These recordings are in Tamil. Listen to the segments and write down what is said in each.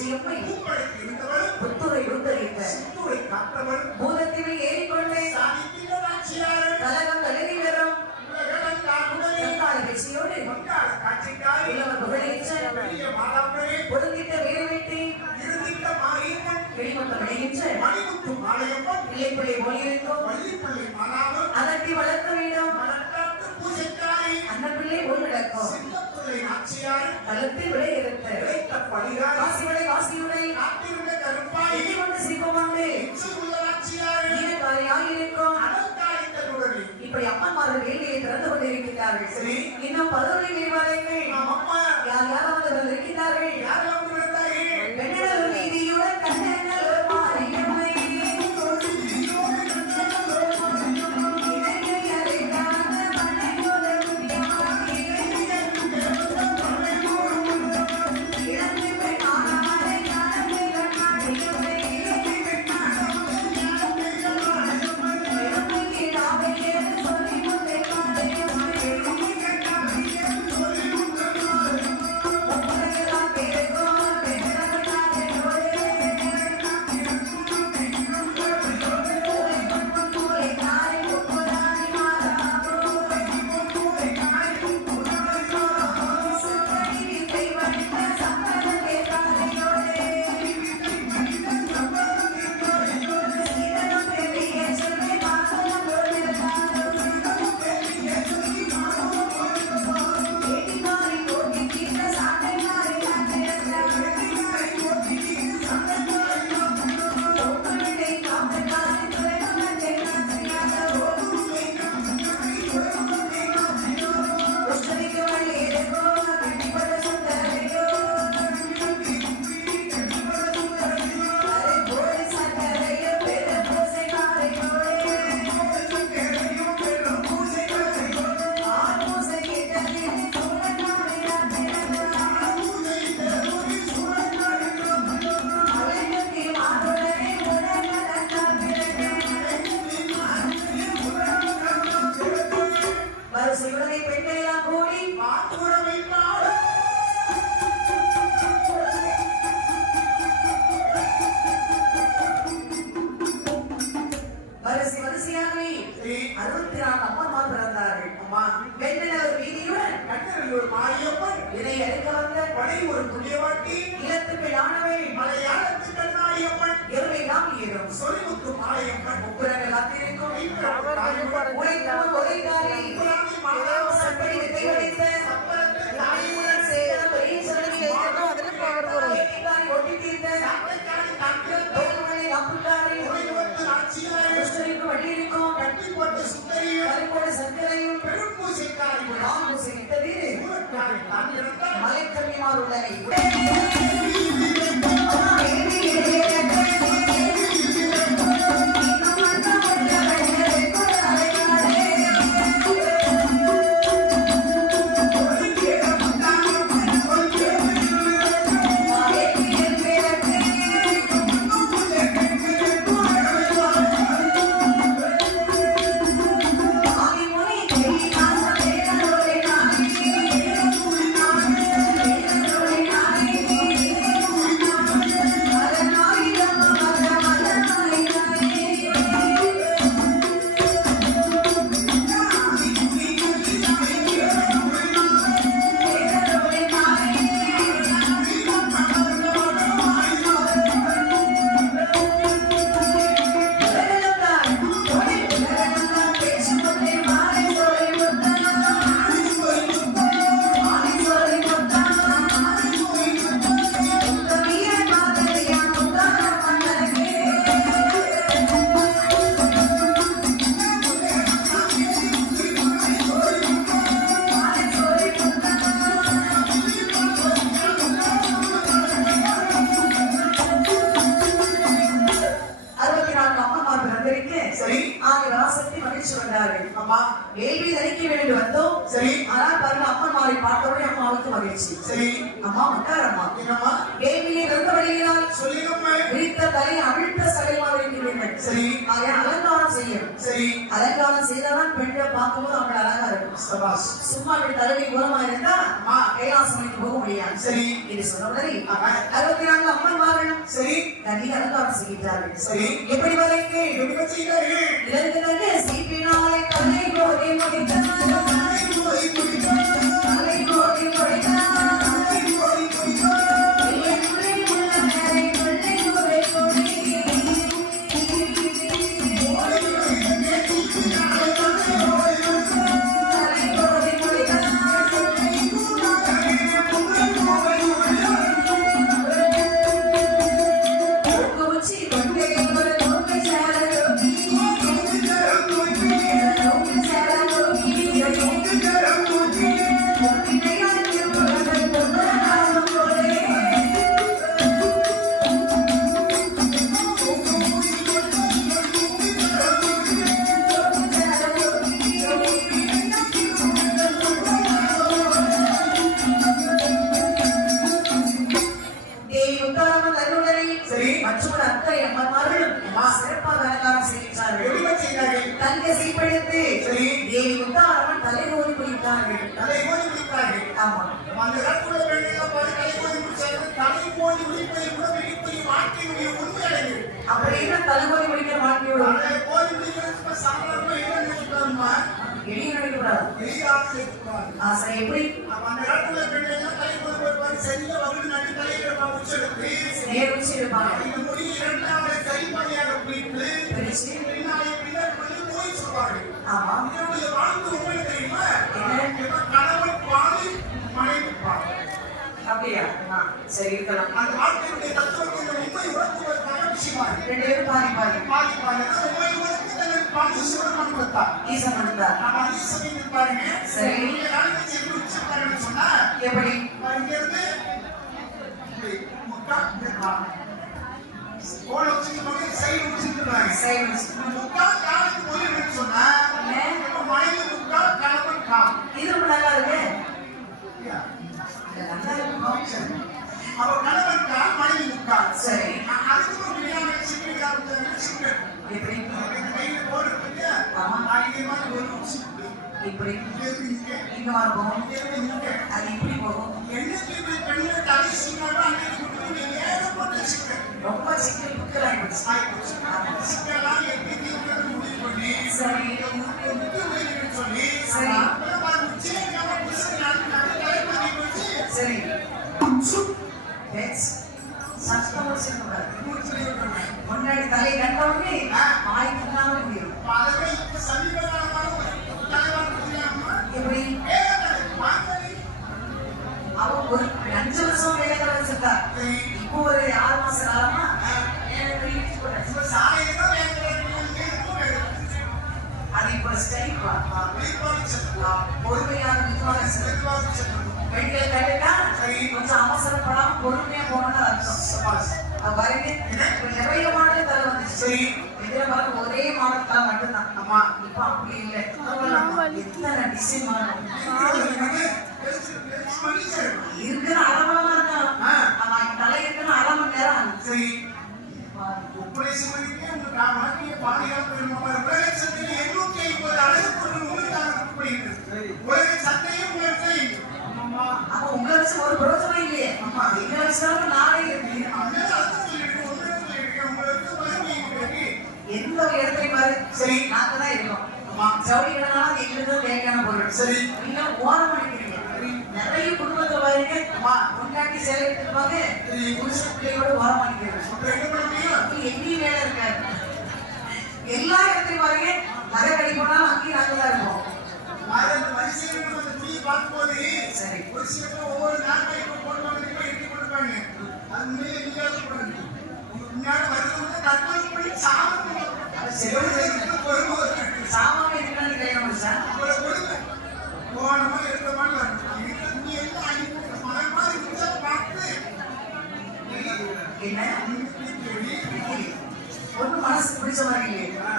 பேச்சியம்மை புத்துரை உத்தரித்த பூதத்தினை ஏறிக்கொண்டே கலகம் கலகி வரும் பேச்சியோடு பொருந்திட்ட வேறுவிட்டு வெளிமொத்தம் அடைகின்ற பிள்ளைப்பிள்ளை போலிருக்கும் அதற்கு வளர்க்க வேண்டும் அன்னப்பிள்ளை போல் நடக்கும் கலத்தில் விளை இருக்க காசியுடை காசியுடை கொண்டு சிரிப்பமாண்டு இருக்கும் இப்படி அம்மன்மார்கள் வேலையை திறந்து கொண்டிருக்கிறார்கள். இன்னும் 11 வேலைவாய்கள் யார் யாராவது இருக்கிறார்கள். பெண்கள் நீதியுடன் கண்ணங்கள் மலைக்கண்ணிமார் உள்ளனை தலை அவிழ்த்த சடைமாறு சரி. அதை அலங்காரம் செய்யணும். சரி. அலங்காரம் செய்தாதான் பெண்களை பார்க்கும்போது அவங்க அழகா இருக்கும். சபாஷ். சும்மா இப்படி தலைவி மூலமா இருந்தா கைலாசமணிக்கு போக முடியாது. சரி. இது சொன்ன உடனே 64 அம்மன்மார்கள் சரி தண்ணி அலங்காரம் செய்கிறார்கள். சரி. எப்படி வரைக்கு எப்படி செய்கிறார்கள்? இலங்கு சீப்பினாலே கலை கோதி முடித்தார். கலை கோதி முடித்தார். அப்படின்னா தலைமுறை முடிக்கிற வாழ்க்கையோட எப்படி அப்படியா சரி இருக்கலாம். அந்த வாழ்க்கையுடைய தத்துவத்தின் உண்மை உணர்த்துவதற்கான விஷயமா ரெண்டு பேரும் பாதிப்பாங்க எப்படி இது நல்லா இருக்கு. அவர் கணவன் மனைவி முக்கால் சரி எப்படி இப்படி இங்க வரணும் அது இப்படி போகும் ரொம்ப சிக்கல் புக்கலாயிடுச்சு சரி சரி முன்னாடி தலை கண்டவுடனே வாய் கண்டாமல் எப்படி அவன் ஒரு 5 வருஷம் வேலை வச்சிருக்கா. இப்போ ஒரு 6 மாச காலமா அது இப்ப ஸ்டைல் பொறுமையான பெண்கள் கண்டுட்டா கொஞ்சம் அவசரப்படாம பொறுமையா போனோம்னு அர்த்தம். பாருங்க நிறைய மாடல் தலை வந்துச்சு. இதுல பாருங்க ஒரே மாடல் தலை மட்டும்தான். ஆமா இப்ப அப்படி இல்லை. எத்தனை டிசைன் மாடல் இருக்கிற அரைமணமா இருக்கான். தலை இருக்கிற 1/2 மணி நேரம். சரி உங்களை வச்சு ஒரு பிரோஜனம் இல்லையே. எங்களை வச்சுதான் நாளே இருக்கு. எந்த ஒரு இடத்தையும் பாரு சரி நாங்க தான் இருக்கோம். ஜவுளி கடனா எங்களுக்கு தேவையான பொருள் சரி நீங்க ஓரம் பண்ணிக்கிறீங்க. நிறைய குடும்பத்தை பாருங்க கொண்டாட்டி சேலை எடுத்துருப்பாங்க புருஷ பிள்ளையோட ஓரம் பண்ணிக்கிறாங்க. எங்கேயும் வேலை இருக்காது. எல்லா இடத்தையும் பாருங்க நகை கடை போனாலும் அங்கேயும் நாங்க தான் இருக்கோம். சரி ஒவ்வொரு நாட்களுக்கும் சாமான் எதுக்கான கையில முடிச்சா என்ன ஒண்ணு மனசுக்கு பிடிச்ச மாதிரி இல்லையா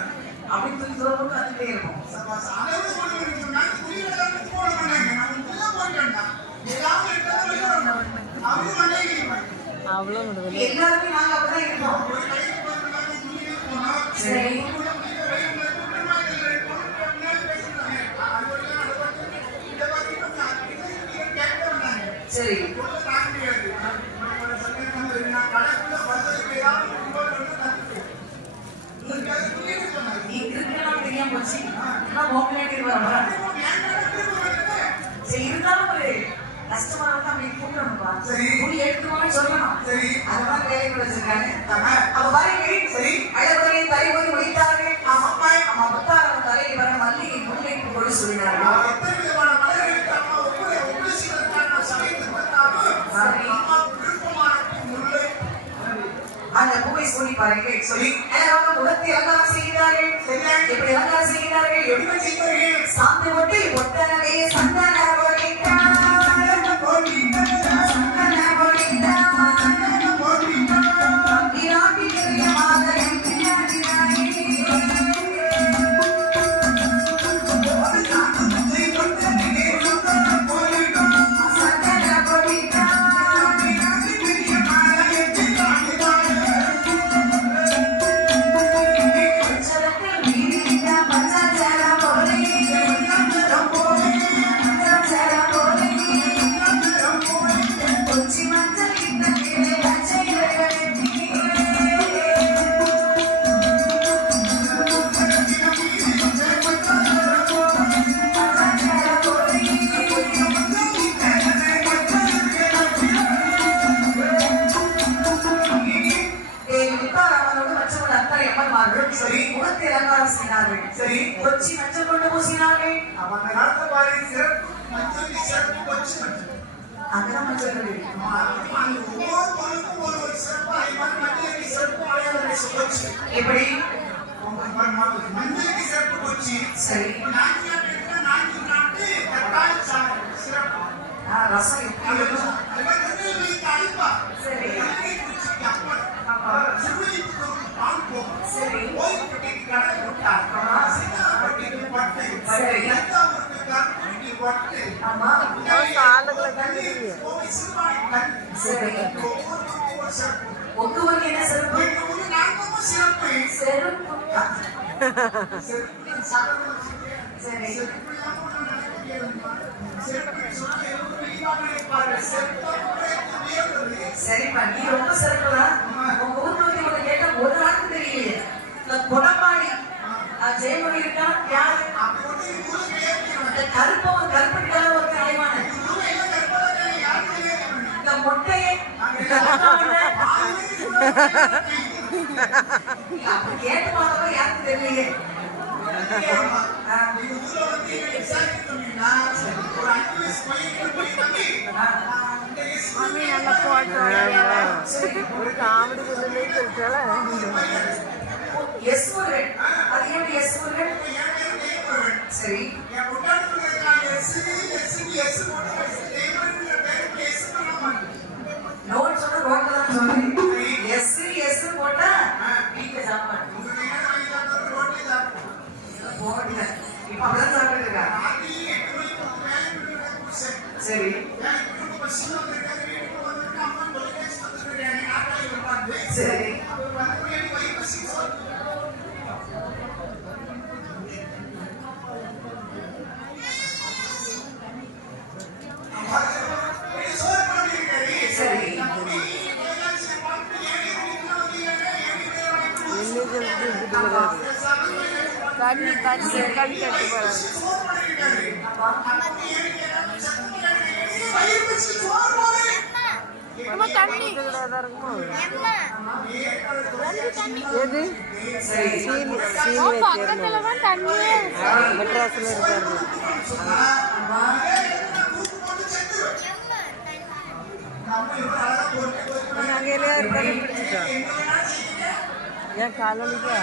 அப்படி தூக்கி தூரம் அதுக்கிட்டே இருக்கும். எல்லாருமே நாங்க அப்படிதான் இருக்கோம். சரி சரி நீ இருக்கலாம் தெரியாம போச்சு சரி இருந்தாலும் ஒரு கஷ்டமா இருந்தா அப்படி கூப்பிடணும்பா துணி எடுத்துக்கோன்னு சொல்லணும் அதெல்லாம் வேலைகள் வச்சிருக்காங்க அப்ப பாருங்க சரி அழகுடனே தலைவரி முடித்தார்கள் ஆமா முத்தாரம் தலையை வர மல்லிகை முல்லைக்கு கொடு சொல்லினார்கள் அந்த பூவை சொல்லி பாருங்க சொல்லி முகத்தை அலங்காரம் செய்கிறார்கள் எப்படி அலங்காரம் செய்கிறார்கள் எப்படி செய்கிறார்கள் சாந்து ஒட்டி ஒட்டனவே சந்தன சரி முகத்தை அலங்காரம் செய்தார்கள் சரி கொச்சி மஞ்சள் கொண்டு பூசினார்கள் அவங்க நடத்த பாரு சிறப்பு மஞ்சள் சிறப்பு கொச்சி மஞ்சள் அங்கதான் மஞ்சள் ஒரு சிறப்பு மஞ்சளுக்கு சிறப்பு எப்படி மஞ்சளுக்கு சிறப்பு கொச்சி சரி நாட்டு சிறப்பு ரசம் சரி சரி ஒக்குவருக்கு என்ன சிறப்பு செருப்பு சரி சரிப்பா நீ ரொம்ப சிறப்புதான் உங்க ஊர்ல வந்து இவங்க கேட்டா ஒரு நாளுக்கு தெரியலையே கொடப்பாடி ஜெயமொழி இருக்கா யாரு கருப்பவன் கருப்பட்டிக்காக ஒரு தலைவான இந்த மொட்டையை அப்படி கேட்டு பார்த்தவங்க யாருக்கு தெரியலையே ஒரு காமெடி சரி நோட் சொன்ன ரோட்ல தான் சொல்றேன் எஸ் போட்டா வீட்டுல சாப்பாடு போடல இப்ப அப்படிதான் சாப்பிட்டு இருக்காங்க சரி சரி தண்ணி தண்ணி கண் கட்டு போறாங்க தண்ணி எது சீனி வைக்கிறோம் தண்ணி மெட்ராஸ்ல இருக்காரு நாங்கள் எல்லாரும் பிடிச்சிட்டோம் ஏன் காலனிக்கா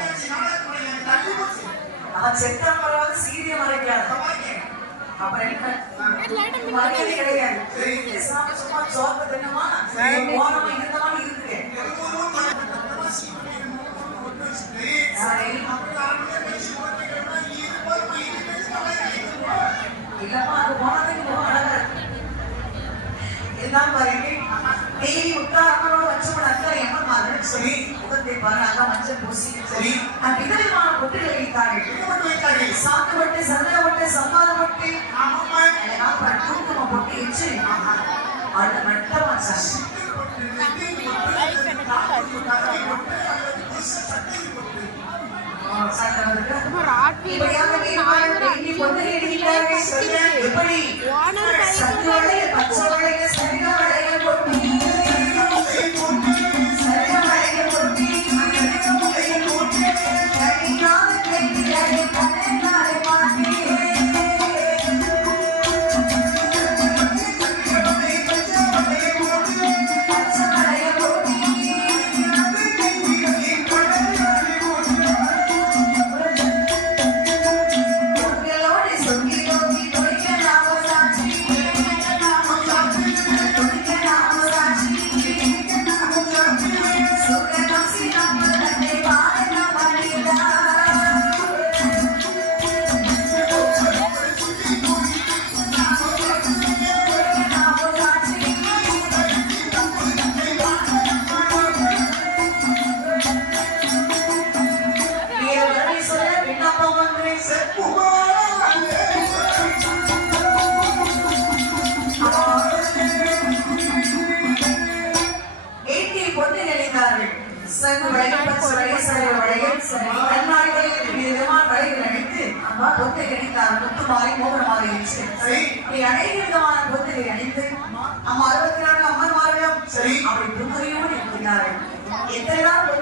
அவன் செத்தா பரவாயில்ல சீரிய மறைக்காது அப்புறம் என்ன மரியாதை கிடையாது சும்மா சோப்பு தின்னமா போனமா இருந்தமா இருக்கு இல்லம்மா அது போனதுக்கு ரொம்ப அழகா இருக்கு இதுதான் பாருங்க தேவி உட்கார் அம்மனோட வச்சோட அக்கறை எம்மன் மாதிரி சொல்லி முகத்தை பாருங்க நல்லா மஞ்சள் பூசி சரி விதவிதமான பொட்டுகளை வைத்தார்கள் சாக்கு பொட்டு சந்தன பொட்டு சம்பாத பொட்டு குங்கும பொட்டு வச்சு அது நட்டமா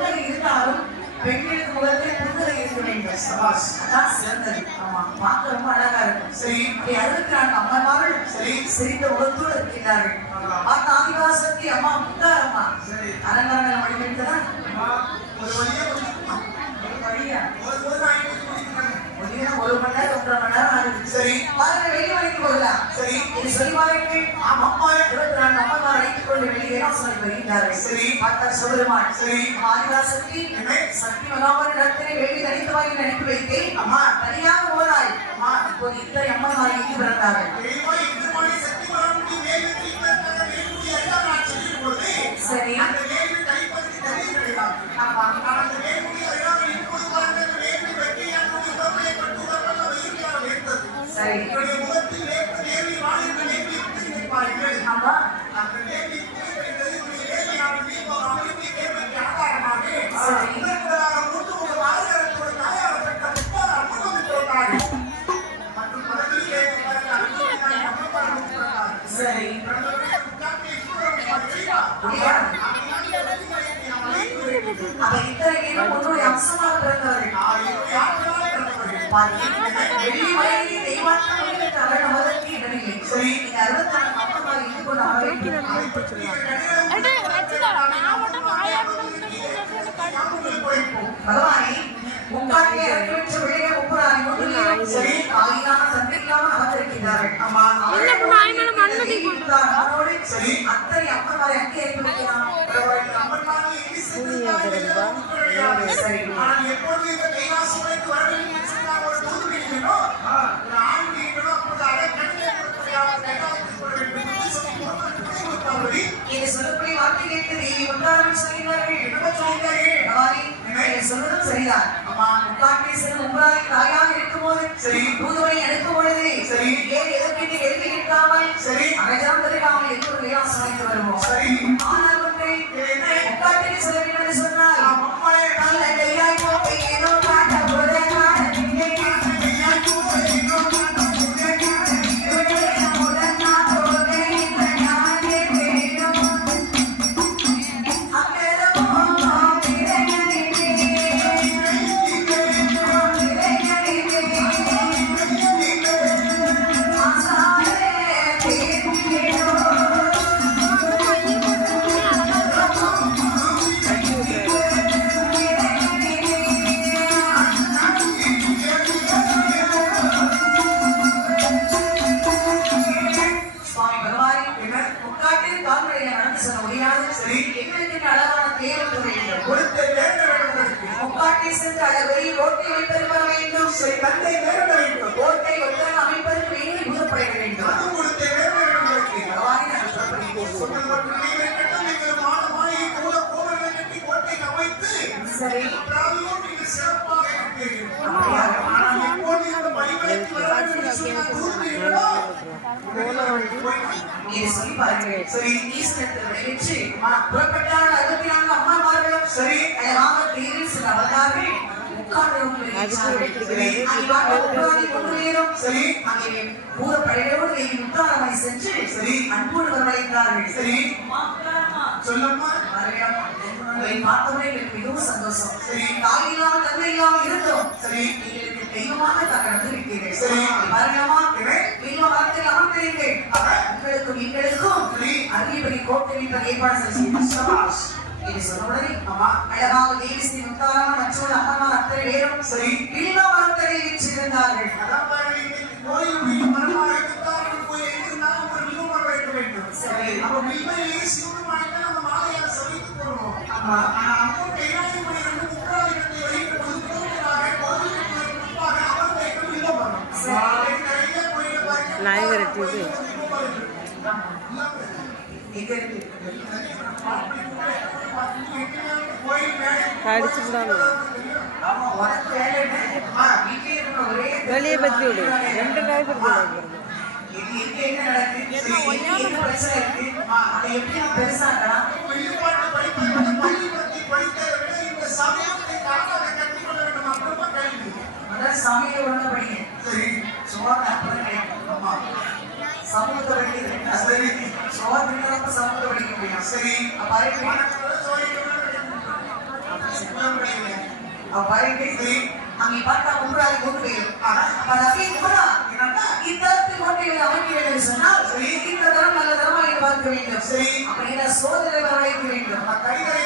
எப்படி இருந்தாலும் பெண்களுக்கு முகத்தில் புன்னகை இருக்க வேண்டும். அதான் சிறந்தது. ஆமா பார்க்க ரொம்ப அழகா இருக்கும். சரி 64 அம்மன்மார்கள் சரி சிரித்த முகத்தோடு இருக்கிறார்கள். அந்த ஆதிவாசத்தி அம்மா முத்தாரம்மா சரி அலங்காரங்கள் மணிமணித்ததா ஒரு வழியா ஒரு மணி நேரம் 1.5 மணி நேரம் ஆகுது. சரி பாருங்க வெளியே வரைக்கும் போகலாம். சரி இது சொல்லிவார்கள் அம்மா 24 அம்மன்மார் அழைத்துக் கொண்டு வெளியே சொல்லி வருகிறார்கள். சரி பார்த்தா சிவபெருமான் சரி ஆதிவாசத்தி சக்தி மகாபலி இடத்திலே வேண்டி தனித்து வாங்கி நடித்து வைத்தேன். அம்மா தனியாக போதாய். அம்மா இப்போது இத்தனை அம்மன்மார் இங்கு பிறந்தார்கள். சரி சரி ஆமா சரி அப்ப இத்தனை ஒன்றுடைய அம்சமாக பிறந்தவர்கள் வெள்ளி மலையை தெய்வாத்ம தமிழ் மதத்தை இடமில்லை. சரி 64 அம்மன்மார் இருந்து கொண்டு பகவானே உட்கார்ந்து இறக்கிவிட்டு வெளியே ஒப்புறாரி ஒன்றும் சரி ஆயினான தந்திரில்லாமல் அமர்ந்திருக்கிறார்கள். அம்மா சரி அத்தனை அம்மன்மாரை அங்கே இருக்கிறார். சரி ஆனால் எப்பொழுது இந்த கைலாசமலைக்கு வர வேண்டும் என்று சொன்னால் ஒரு தூது விடுகிறோ ஒரு ஆண் வீடுகளோ அப்போது அதை கண்ணிலே இது சொல்லப்படி வார்த்தை கேட்டு தேவி உண்டாரம் சொல்கிறார்கள். என்ன சொல்கிறார்கள் சொல்வதும் சரிதான். அம்மா உட்காட்டேசன் உங்களால் தாயாக இருக்கும்போது சரி தூதுவனை அனுப்பும் பொழுது சரி ஏன் எதற்கு எழுதி இருக்காமல் சரி அனைஜாம் தெரியாமல் எந்த ஒரு கைலாசமலைக்கு வருவோம். சரி ஆனால் ஒன்றை உட்காட்டே சொல்ல வேண்டும் என்று சொன்னால் நல்ல கையாய் போய் ஏதோ காட்ட போதே சரி அப்புறம் நீங்க சிறப்பாக இருக்கிறீர்கள். ஆனால் எப்போது இந்த பலிபீடத்தில் வரவேண்டும் சொன்ன குறிப்பீர்களோ, நீங்க சொல்லி பாருங்க. சரி. ஈஸ்வரத்தை நிறைவேற்றி புறப்பட்டால் 64 அம்மாமார்களும் சரி. அழகாக தேரில் சில அவதார்கள் உட்கார்ந்து அதுக்கு கூட பிடிக்கிறாரு. சரி. அங்கே பூரப்படையோடு முத்தாரமாய் சென்று சரி. அன்போடு வரவழைத்தார்கள். சரி. சொல்லம்மா. உங்களை பார்த்தோன்னே எனக்கு மிகவும் சந்தோஷம். சரி. தாய் இல்லாம தந்தை இல்லாம இருந்தோம். சரி. எங்களுக்கு தெய்வமாக தக்கடந்து இருக்கிறேன். சரி. பாருங்கம்மா, தெய்வ வார்த்தையில் அமர்ந்திருக்கிறேன். உங்களுக்கும் எங்களுக்கும் சரி. அறியபடி கோட்டை வைப்பது ஏற்பாடு செய்யும். சபாஷ். இது சொன்னவுடனே ஆமா. அழகாக தேவிஸ்ரீ முத்தாராம மற்றொரு அம்மா அத்தனை பேரும் சரி. வில்வ வார்த்தையை வீற்றிருந்தார்கள். அதான் பாருங்க, இன்னைக்கு கோயில் மரமாக இருந்தாலும் போய் எங்கிருந்தாலும் ஒரு வில்வம் வைக்க வேண்டும். சரி. அப்ப வில்வையிலேயே சிவமாயிட்டா நம்ம மாலையால சமைத்து போடுவோம். ஆமா. ஆனா அம்மா கைலாய மணி வந்து முக்காலிடத்தை வைக்கும் போது கோவிலாக கோவிலுக்கு முன்பாக அவர் வைக்கும் வில்வம் வரும். சரி. நிறைய கோயில பாருங்க. நாய் விரட்டியது. எங்க இருக்கு? கோயில் மேலே அடிச்சுட்டாங்க. ஆமா, உனக்கு வேலை என்ன? வீட்டிலே இருக்கிற ஒரே வெளியே பற்றி விடு. 2 நாய் பற்றி இது எங்க என்ன நடக்குது? என்ன பிரச்சனை இருக்கு? அதை எப்படி நான் பெருசாக்கலாம்? வெளிப்பாட்டு படிப்பதை பள்ளிக்கூடத்தை படித்ததை விட இந்த சமயத்தை காலாக கற்றுக்கொள்ள வேண்டும். அப்புறமா கல்வி. முதல்ல சமையல் ஒழுங்கா படிங்க. சரி. சோறு அப்புறம் கிடைக்கும். ஆமா. சமூகத்தை படிக்கிறது. சரி. சோறு திங்கிறப்ப சமூகத்தை படிக்க முடியும். சரி. அப்ப அறிக்கை. வணக்கம் சோழிகள் அப்ப அறிக்கை. சரி. அங்கே பார்த்தா உங்களால் கொண்டு போயிடும். அப்ப அது அப்படியே கூட இத்தரத்தில் கொண்டு அமைக்க வேண்டும் சொன்னால் இந்த தரம் நல்ல தரமாக பார்க்க வேண்டும். சரி. அப்ப என்ன சோதனை வரவழைக்க வேண்டும். கைகளை